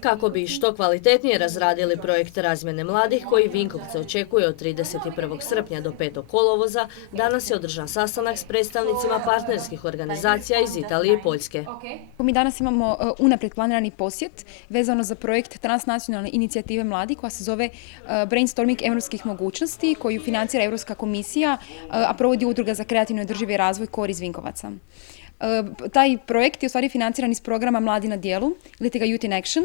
Kako bi što kvalitetnije razradili projekt razmjene mladih koji Vinkovce očekuje od 31. srpnja do 5. kolovoza, danas je održan sastanak s predstavnicima partnerskih organizacija iz Italije i Poljske. Mi danas imamo unaprijed planirani posjet vezano za projekt transnacionalne inicijative mladih koja se zove Brainstorming europskih mogućnosti koju financira Europska komisija, a provodi Udruga za kreativno i održivi razvoj KOR iz Vinkovaca. Taj projekt je u stvari financiran iz programa Mladi na djelu, iliti ga Youth in Action,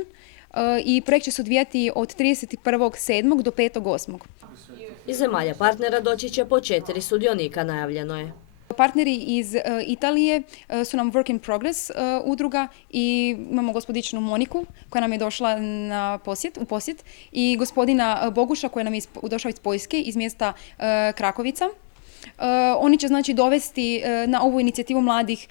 i projekt će se odvijati od 31.7. do 5.8. Iz zemalja partnera doći će po 4 sudionika, najavljeno je. Partneri iz Italije su nam Work in Progress udruga i imamo gospodičnu Moniku koja nam je došla u posjet i gospodina Boguša koji nam je došao iz Poljske, iz mjesta Krakovica. Oni će znači dovesti na ovu inicijativu mladih,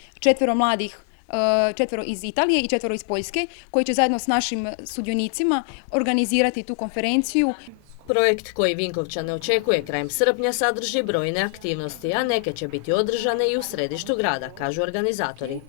četvero iz Italije i 4 iz Poljske, koji će zajedno s našim sudionicima organizirati tu konferenciju. Projekt koji Vinkovčane očekuje krajem srpnja sadrži brojne aktivnosti, a neke će biti održane i u središtu grada, kažu organizatori.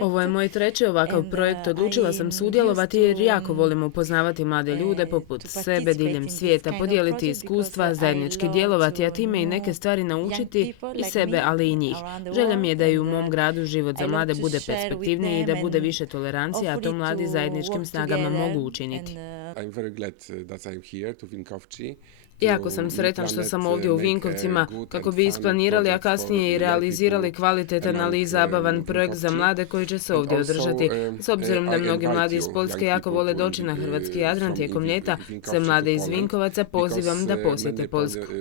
Ovo je moj treći ovakav projekt. Odlučila sam sudjelovati jer jako volim upoznavati mlade ljude poput sebe diljem svijeta, podijeliti iskustva, zajednički djelovati, a time i neke stvari naučiti i sebe, ali i njih. Želja mi je da i u mom gradu život za mlade bude perspektivniji i da bude više tolerancije, a to mladi zajedničkim snagama mogu učiniti. Jako sam sretan što sam ovdje u Vinkovcima kako bi isplanirali, a kasnije i realizirali kvalitetan, ali i zabavan projekt za mlade koji će se ovdje održati. S obzirom da mnogi mladi iz Poljske jako vole doći na hrvatski Jadran tijekom ljeta, sve mlade iz Vinkovaca pozivam da posjete Poljsku.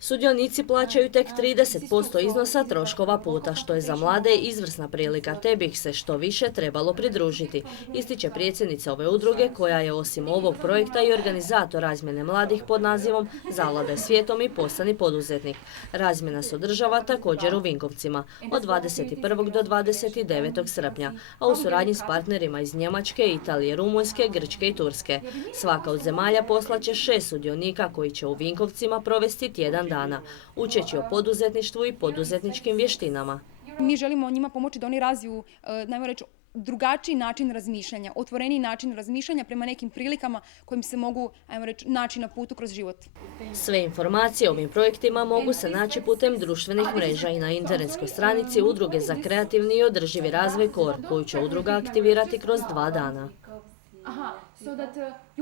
Sudionici plaćaju tek 30% iznosa troškova puta, što je za mlade izvrsna prilika, te bi ih se što više trebalo pridružiti, ističe predsjednica ove udruge koja je osim ovog projekta i organizator razmjene mladih pod nazivom Zavladaj svijetom i postani poduzetnik. Razmjena se održava također u Vinkovcima od 21. do 29. srpnja, a u suradnji s partnerima iz Njemačke, Italije, Rumunjske, Grčke i Turske. Svaka od zemalja poslaće 6 sudionika koji će u Vinkovcima provesti tjedan dana, učeći o poduzetništvu i poduzetničkim vještinama. Mi želimo njima pomoći da oni razviju, najmo reći, drugačiji način razmišljanja, otvoreniji način razmišljanja prema nekim prilikama kojim se mogu, ajmo reći, naći na putu kroz život. Sve informacije o ovim projektima mogu se naći putem društvenih mreža i na internetskoj stranici Udruge za kreativni i održivi razvoj KOR, koju će udruga aktivirati kroz 2 dana.